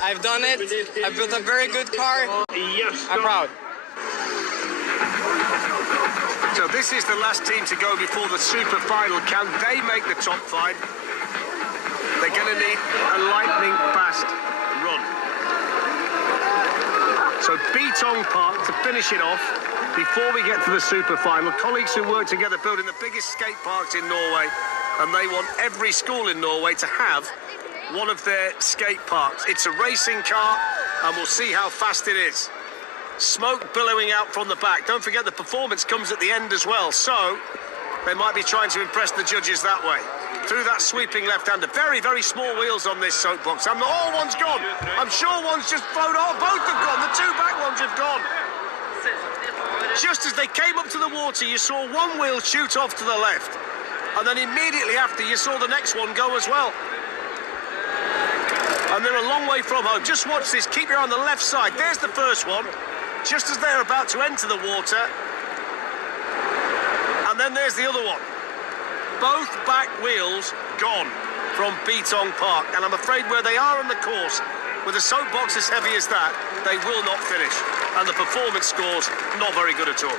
I've done it. I built a very good car. I'm proud. So this is the last team to go before the super final. Can they make the top 5? They're going to need a lightning fast run. So Beatong Park to finish it off before we get to the super final. Colleagues who work together building the biggest skate parks in Norway, and they want every school in Norway to have one of their skate parks. It's a racing car, and we'll see how fast it is. Smoke billowing out from the back. Don't forget the performance comes at the end as well, so they might be trying to impress the judges that way. Through that sweeping left-hander. Very, very small wheels on this soapbox. Oh, one's gone. I'm sure one's just flown off. Both have gone. The 2 back ones have gone. Just as they came up to the water, you saw one wheel shoot off to the left. And then immediately after, you saw the next one go as well. And they're a long way from home. Just watch this. Keep your eye on the left side. There's the first one. Just as they're about to enter the water. And then there's the other one. Both back wheels gone from Beatong Park. And I'm afraid where they are on the course, with a soapbox as heavy as that, they will not finish. And the performance scores, not very good at all.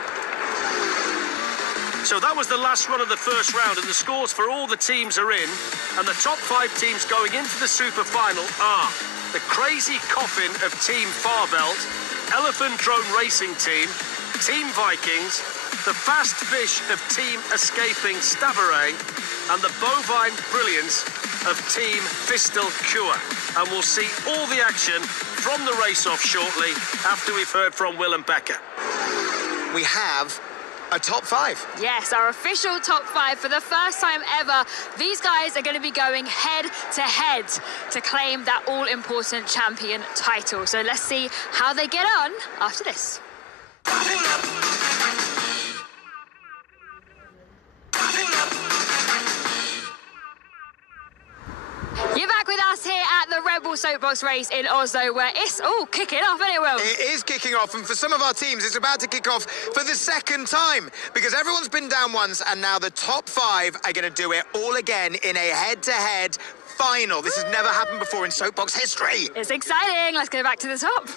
So that was the last run of the first round, and the scores for all the teams are in. And the top 5 teams going into the super final are the Crazy Coffin of Team Farbelt, Elephant Drone Racing Team, Team Vikings, the Fast Fish of Team Escaping Stabaret, and the Bovine Brilliance of Team Fistel Cure. And we'll see all the action from the race-off shortly after we've heard from Will and Becca. We have a top 5. Yes, our official top 5 for the first time ever. These guys are going to be going head-to-head to claim that all-important champion title. So let's see how they get on after this. You're back with us here at the Red Bull Soapbox race in Oslo, where it's all kicking off, isn't it, Will? It is kicking off, and for some of our teams, it's about to kick off for the second time, because everyone's been down once, and now the top 5 are going to do it all again in a head-to-head final. This has never happened before in Soapbox history. It's exciting. Let's go back to the top.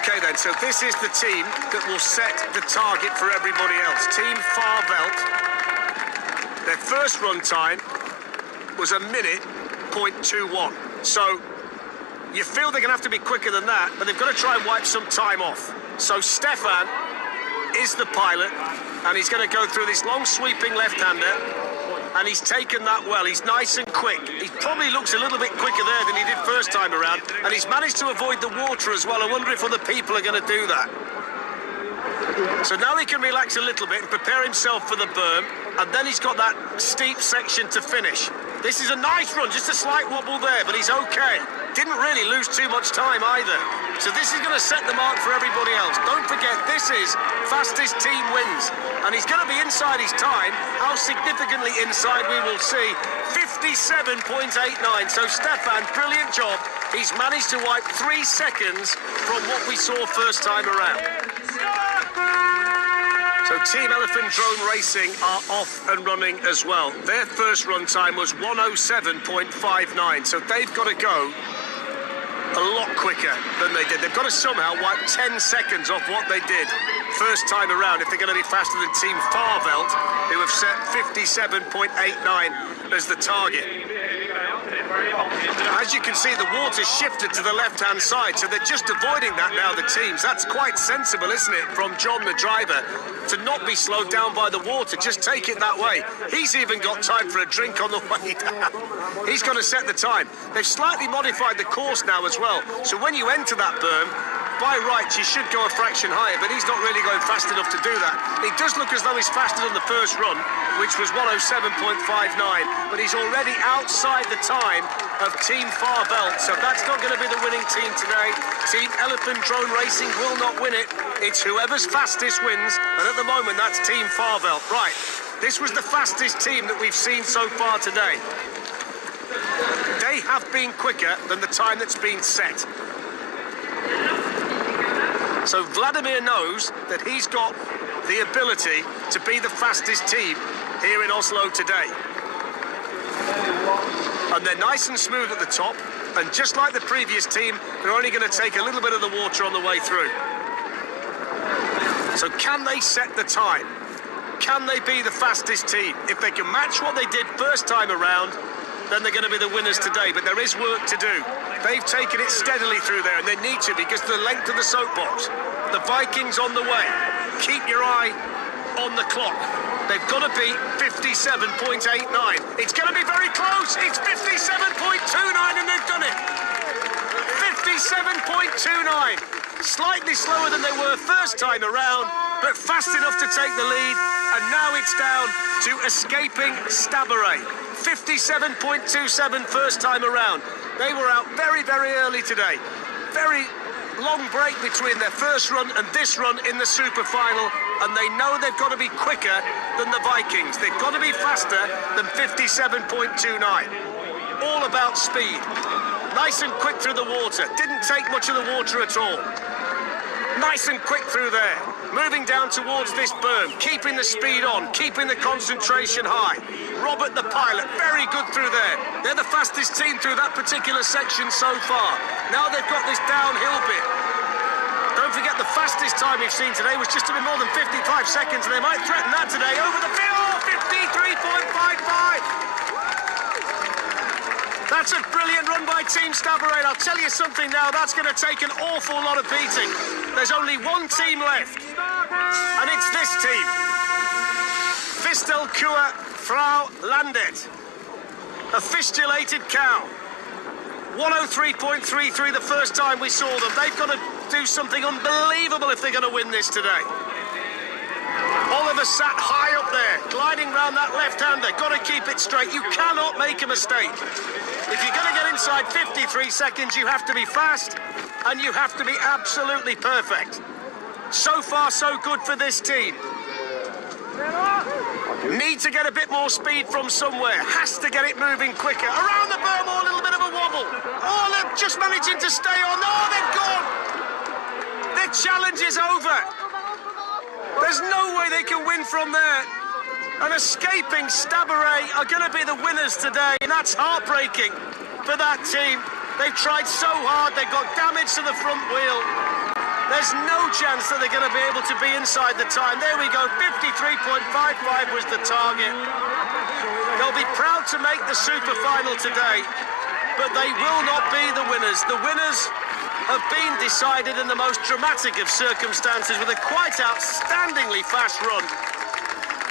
Okay then, so this is the team that will set the target for everybody else. Team Farbelt. Their first run time was 1:0.21. So you feel they're going to have to be quicker than that, but they've got to try and wipe some time off. So Stefan is the pilot, and he's going to go through this long sweeping left-hander, and he's taken that well. He's nice and quick. He probably looks a little bit quicker there than he did first time around, and he's managed to avoid the water as well. I wonder if other people are going to do that. So now he can relax a little bit and prepare himself for the berm, and then he's got that steep section to finish. This is a nice run, just a slight wobble there, but he's okay. Didn't really lose too much time either. So this is going to set the mark for everybody else. Don't forget, this is fastest team wins. And he's going to be inside his time. How significantly inside we will see. 57.89. So Stefan, brilliant job. He's managed to wipe 3 seconds from what we saw first time around. So Team Elephant Drone Racing are off and running as well. Their first run time was 1:07.59, so they've got to go a lot quicker than they did. They've got to somehow wipe 10 seconds off what they did first time around if they're going to be faster than Team Farbelt, who have set 57.89 as the target. As you can see, the water's shifted to the left-hand side, so they're just avoiding that now, the teams. That's quite sensible, isn't it, from John, the driver, to not be slowed down by the water. Just take it that way. He's even got time for a drink on the way down. He's going to set the time. They've slightly modified the course now as well, so when you enter that berm, by rights, you should go a fraction higher, but he's not really going fast enough to do that. It does look as though he's faster than the first run, which was 1:07.59, but he's already outside the time of Team Farbelt, so that's not going to be the winning team today. Team Elephant Drone Racing will not win it. It's whoever's fastest wins, and at the moment, that's Team Farbelt. Right, this was the fastest team that we've seen so far today. They have been quicker than the time that's been set. So Vladimir knows that he's got the ability to be the fastest team here in Oslo today. And they're nice and smooth at the top. And just like the previous team, they're only going to take a little bit of the water on the way through. So can they set the time? Can they be the fastest team? If they can match what they did first time around, then they're going to be the winners today. But there is work to do. They've taken it steadily through there, and they need to because of the length of the soapbox. The Vikings on the way. Keep your eye on the clock. They've got to beat 57.89. It's going to be very close. It's 57.29, and they've done it. 57.29. Slightly slower than they were first time around, but fast enough to take the lead. And now it's down to Escaping Stabaret. 57.27 first time around. They were out very, very early today. Very long break between their first run and this run in the super final, and they know they've got to be quicker than the Vikings. They've got to be faster than 57.29. All about speed. Nice and quick through the water. Didn't take much of the water at all. Nice and quick through there. Moving down towards this berm, keeping the speed on, keeping the concentration high. Robert, the pilot, very good through there. They're the fastest team through that particular section so far. Now they've got this downhill bit. Don't forget the fastest time we've seen today was just a bit more than 55 seconds, and they might threaten that today. Over the field, 53.55. That's a brilliant run by Team Stabaret. I'll tell you something now, that's going to take an awful lot of beating. There's only one team left, and it's this team. Fistelkua Frau Landet. A fistulated cow. 103.33 the first time we saw them. They've got to do something unbelievable if they're going to win this today. Oliver sat high up there, gliding round that left-hander. Got to keep it straight. You cannot make a mistake. If you're going to get inside 53 seconds, you have to be fast, and you have to be absolutely perfect. So far, so good for this team. Need to get a bit more speed from somewhere. Has to get it moving quicker. Around the berm, a little bit of a wobble. Oh, they're just managing to stay on. Oh, they've gone. Their challenge is over. There's no way they can win from there. And Escaping Stabaret are going to be the winners today, and that's heartbreaking for that team. They've tried so hard, they've got damage to the front wheel. There's no chance that they're going to be able to be inside the time. There we go, 53.55 was the target. They'll be proud to make the super final today, but they will not be the winners. The winners have been decided in the most dramatic of circumstances with a quite outstandingly fast run.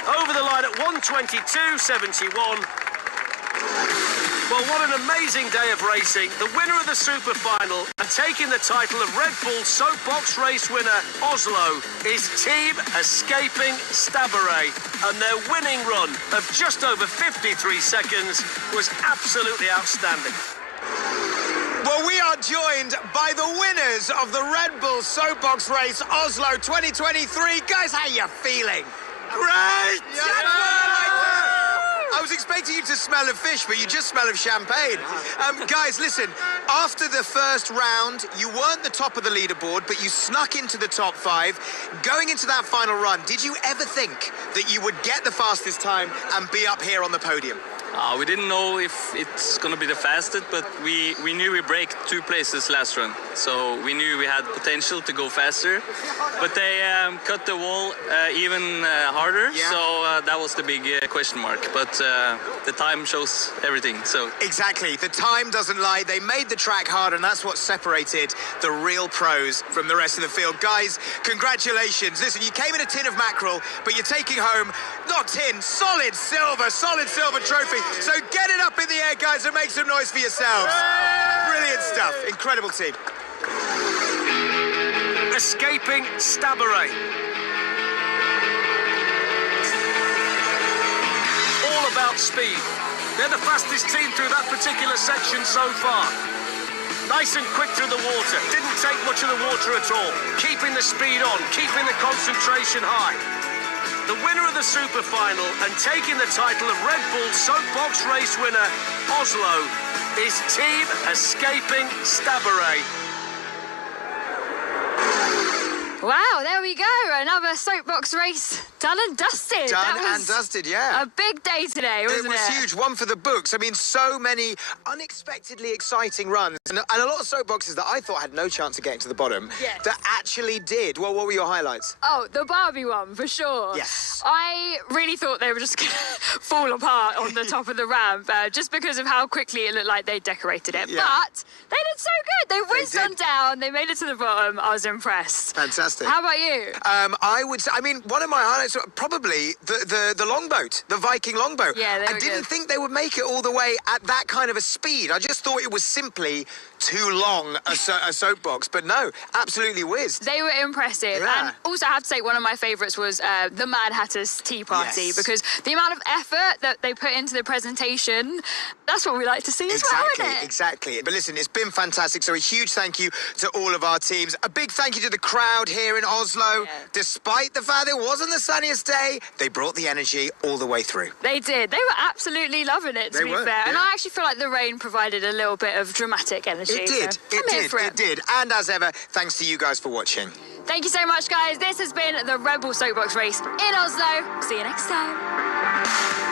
Over the line at 1:22.71. Well, what an amazing day of racing. The winner of the super final and taking the title of Red Bull Soapbox Race winner Oslo is Team Escaping Stabaret, and their winning run of just over 53 seconds was absolutely outstanding. Well, we are joined by the winners of the Red Bull Soapbox Race Oslo 2023. Guys, how you feeling? Great! I was expecting you to smell of fish, but you just smell of champagne. Guys, listen, after the first round, you weren't the top of the leaderboard, but you snuck into the top 5. Going into that final run, did you ever think that you would get the fastest time and be up here on the podium? We didn't know if it's going to be the fastest, but we knew we break 2 places last run. So we knew we had potential to go faster. But they cut the wall even harder, yeah. So that was the big question mark. But the time shows everything, so... Exactly, the time doesn't lie. They made the track hard, and that's what separated the real pros from the rest of the field. Guys, congratulations. Listen, you came in a tin of mackerel, but you're taking home, not tin, solid silver trophy. So get it up in the air, guys, and make some noise for yourselves. Brilliant stuff. Incredible team. Escaping Stabaret. All about speed. They're the fastest team through that particular section so far. Nice and quick through the water. Didn't take much of the water at all. Keeping the speed on, keeping the concentration high. The winner of the super final and taking the title of Red Bull Soapbox Race winner Oslo is Team Escaping Stabaret. Wow, there we go. Another soapbox race done and dusted. Done and dusted, yeah. A big day today, wasn't it? It was huge. One for the books. I mean, so many unexpectedly exciting runs. And a lot of soapboxes that I thought had no chance of getting to the bottom Yes. that actually did. Well, what were your highlights? Oh, the Barbie one, for sure. Yes. I really thought they were just going to fall apart on the top of the ramp, just because of how quickly it looked like they decorated it. Yeah. But they did so good. They whizzed did. on down. They made it to the bottom. I was impressed. Fantastic. How about you? I would say, I mean, one of my highlights were probably the longboat, the Viking longboat. Yeah, they I were didn't good. think they would make it all the way at that kind of a speed. I just thought it was simply too long a soapbox. But no, absolutely whizzed. They were impressive. Yeah. And also, I have to say, one of my favourites was the Mad Hatter's Tea Party, Yes. because the amount of effort that they put into the presentation, that's what we like to see as well, isn't it? Exactly. But listen, it's been fantastic. So a huge thank you to all of our teams. A big thank you to the crowd here in Oslo. Yeah. Despite the fact it wasn't the sunniest day, they brought the energy all the way through. They did. They were absolutely loving it, to They be were, fair. And yeah. I actually feel like the rain provided a little bit of dramatic energy. It did. So I'm here for It did. And as ever, thanks to you guys for watching. Thank you so much, guys. This has been the Red Bull Soapbox race in Oslo. See you next time.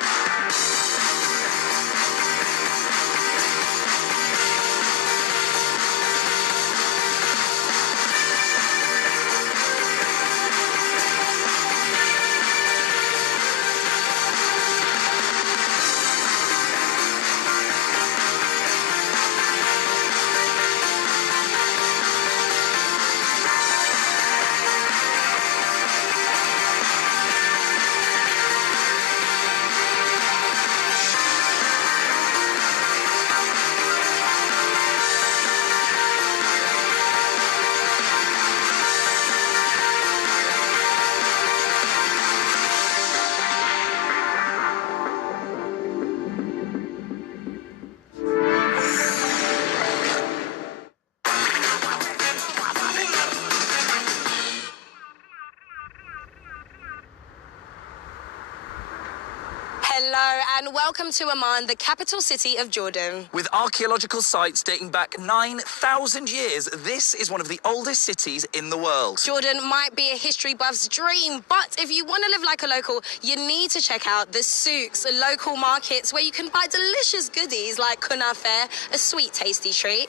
Hello and welcome to Amman, the capital city of Jordan. With archaeological sites dating back 9,000 years, this is one of the oldest cities in the world. Jordan might be a history buff's dream, but if you want to live like a local, you need to check out the souks, local markets where you can buy delicious goodies like kunafe, a sweet, tasty treat.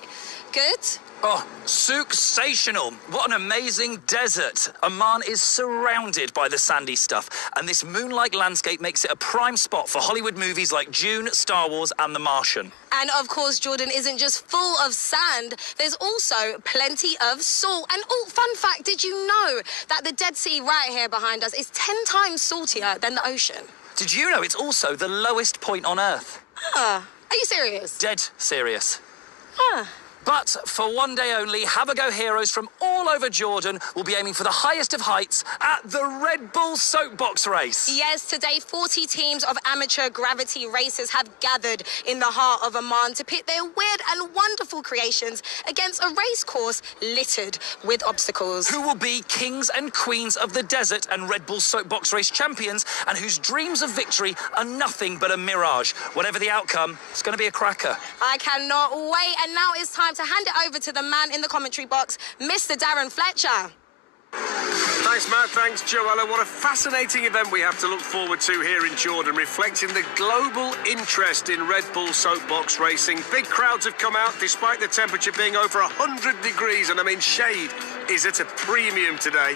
Good? Oh, souk-sational. What an amazing desert. Amman is surrounded by the sandy stuff, and this moon-like landscape makes it a prime spot for Hollywood movies like Dune, Star Wars, and The Martian. And of course, Jordan isn't just full of sand, there's also plenty of salt. And oh, fun fact, did you know that the Dead Sea right here behind us is 10 times saltier than the ocean? Did you know it's also the lowest point on Earth? Are you serious? Dead serious. Huh. But for one day only, Have-A-Go heroes from all over Jordan will be aiming for the highest of heights at the Red Bull Soapbox race. Yes, today 40 teams of amateur gravity racers have gathered in the heart of Amman to pit their weird and wonderful creations against a race course littered with obstacles. Who will be kings and queens of the desert and Red Bull Soapbox race champions, and whose dreams of victory are nothing but a mirage. Whatever the outcome, it's going to be a cracker. I cannot wait, and now it's time to hand it over to the man in the commentary box, Mr. Darren Fletcher. Thanks, Matt. Thanks, Joella. What a fascinating event we have to look forward to here in Jordan, reflecting the global interest in Red Bull soapbox racing. Big crowds have come out despite the temperature being over 100 degrees, and I mean, shade is at a premium today.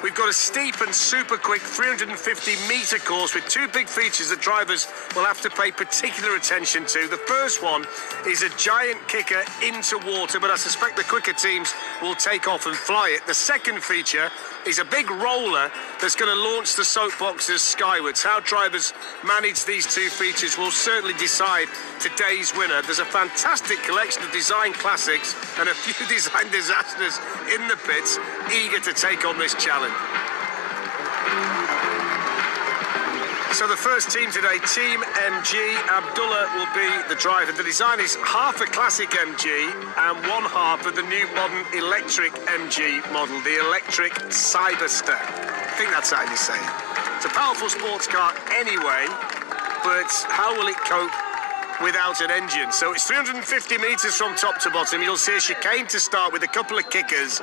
We've got a steep and super quick 350-metre course with two big features that drivers will have to pay particular attention to. The first one is a giant kicker into water, but I suspect the quicker teams will take off and fly it. The second feature is a big roller that's going to launch the soapboxes skywards. How drivers manage these two features will certainly decide today's winner. There's a fantastic collection of design classics and a few design disasters in the pits, eager to take on this challenge. So the first team today, Team MG. Abdullah will be the driver. The design is half a classic MG and one half of the new modern electric MG model, the electric Cyberster. I think that's how you say it. It's a powerful sports car anyway, but how will it cope without an engine? So it's 350 metres from top to bottom. You'll see a chicane to start with a couple of kickers.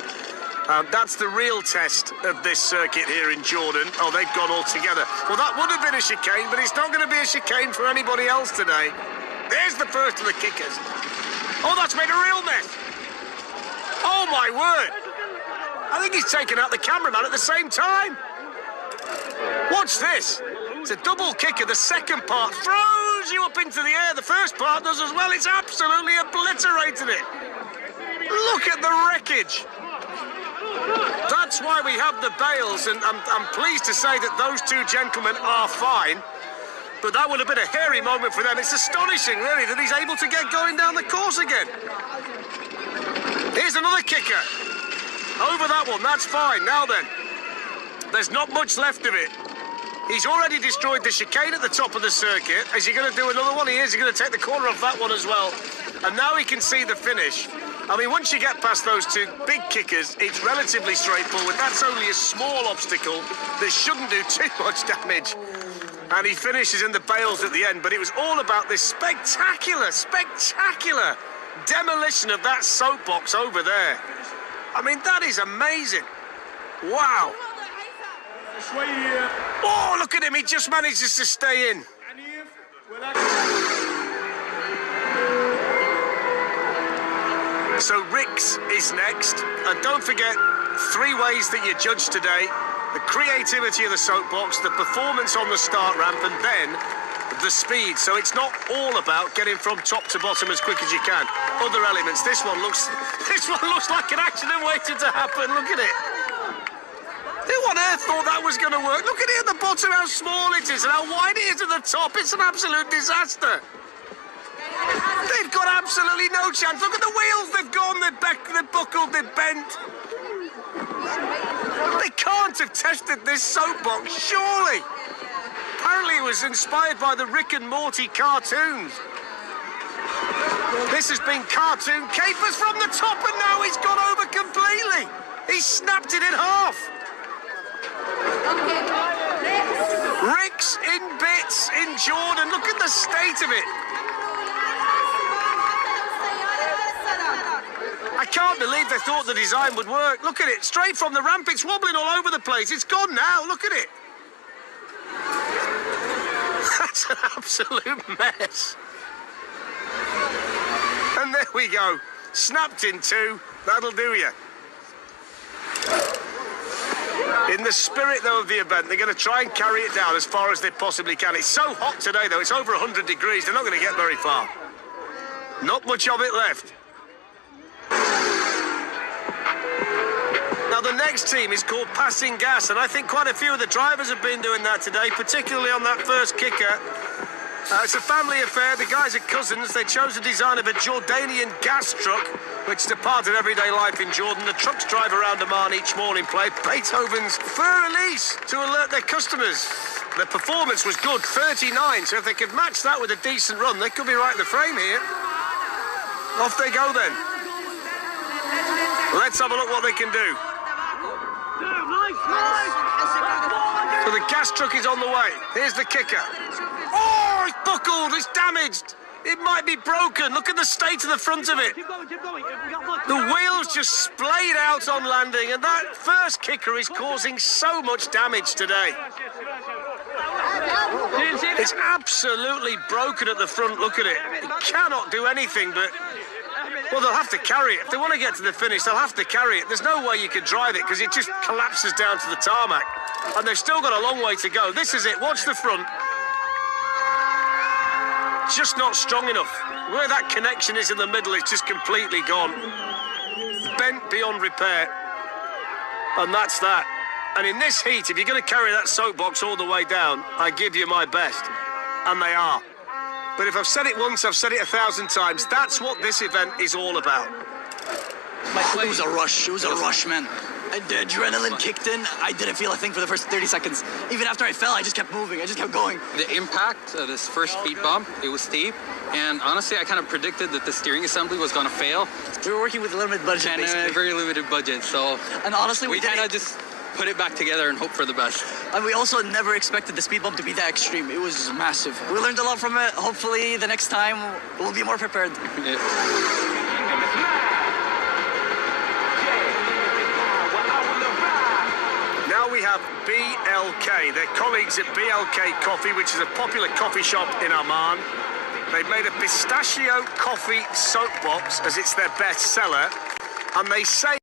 That's the real test of this circuit here in Jordan. Oh, they've gone all together. Well, that would have been a chicane, but it's not going to be a chicane for anybody else today. There's the first of the kickers. Oh, that's made a real mess. Oh, my word. I think he's taken out the cameraman at the same time. Watch this. It's a double kicker. The second part throws you up into the air. The first part does as well. It's absolutely obliterated it. Look at the wreckage. That's why we have the bails, and I'm pleased to say that those two gentlemen are fine. But that would have been a hairy moment for them. It's astonishing, really, that he's able to get going down the course again. Here's another kicker. Over that one, that's fine. Now then, there's not much left of it. He's already destroyed the chicane at the top of the circuit. Is he going to do another one? He is. He's going to take the corner off that one as well. And now he can see the finish. I mean, once you get past those two big kickers, it's relatively straightforward. That's only a small obstacle that shouldn't do too much damage. And he finishes in the bails at the end. But it was all about this spectacular demolition of that soapbox over there. I mean, that is amazing. Wow. Oh, look at him. He just manages to stay in. So Rix is next. And don't forget, 3 ways that you judge today. The creativity of the soapbox, the performance on the start ramp, and then the speed. So it's not all about getting from top to bottom as quick as you can. Other elements. This one looks like an accident waiting to happen. Look at it. Who on earth thought that was going to work? Look at it at the bottom, how small it is and how wide it is at the top. It's an absolute disaster. They've got absolutely no chance. Look at the wheels. They've gone, they're buckled, they're bent. They can't have tested this soapbox, surely. Apparently it was inspired by the Rick and Morty cartoons. This has been cartoon capers from the top, and now he's gone over completely. He snapped it in half. Rick's in bits in Jordan. Look at the state of it. I can't believe they thought the design would work. Look at it, straight from the ramp. It's wobbling all over the place. It's gone now. Look at it. That's an absolute mess. And there we go. Snapped in 2. That'll do you. In the spirit, though, of the event, they're going to try and carry it down as far as they possibly can. It's so hot today, though. It's over 100 degrees. They're not going to get very far. Not much of it left. Now, the next team is called Passing Gas, and I think quite a few of the drivers have been doing that today, particularly on that first kicker. It's a family affair. The guys are cousins. They chose the design of a Jordanian gas truck, which is a part of everyday life in Jordan. The trucks drive around Amman each morning, play Beethoven's Fur Elise to alert their customers. The performance was good, 39, so if they could match that with a decent run, they could be right in the frame here. Off they go then. Let's have a look what they can do. So the gas truck is on the way. Here's the kicker. Oh, it's buckled, it's damaged. It might be broken. Look at the state of the front of it. The wheels just splayed out on landing, and that first kicker is causing so much damage today. It's absolutely broken at the front. Look at it. It cannot do anything but... Well, they'll have to carry it. If they want to get to the finish, they'll have to carry it. There's no way you can drive it because it just collapses down to the tarmac. And they've still got a long way to go. This is it. Watch the front. Just not strong enough. Where that connection is in the middle, it's just completely gone. Bent beyond repair. And that's that. And in this heat, if you're going to carry that soapbox all the way down, I give you my best. And they are. But if I've said it once, I've said it 1,000 times. That's what this event is all about. It was a rush. It was a rush, man. The adrenaline kicked in. I didn't feel a thing for the first 30 seconds. Even after I fell, I just kept moving. I just kept going. The impact of this first speed bump, it was steep. And honestly, I kind of predicted that the steering assembly was going to fail. We were working with a limited budget, and basically. a very limited budget. So and honestly, we kind of just put it back together and hope for the best. And we also never expected the speed bump to be that extreme. It was massive. We learned a lot from it. Hopefully, the next time, we'll be more prepared. Yeah. have BLK. They're colleagues at BLK Coffee, which is a popular coffee shop in Amman. They've made a pistachio coffee soapbox as it's their best seller, and they say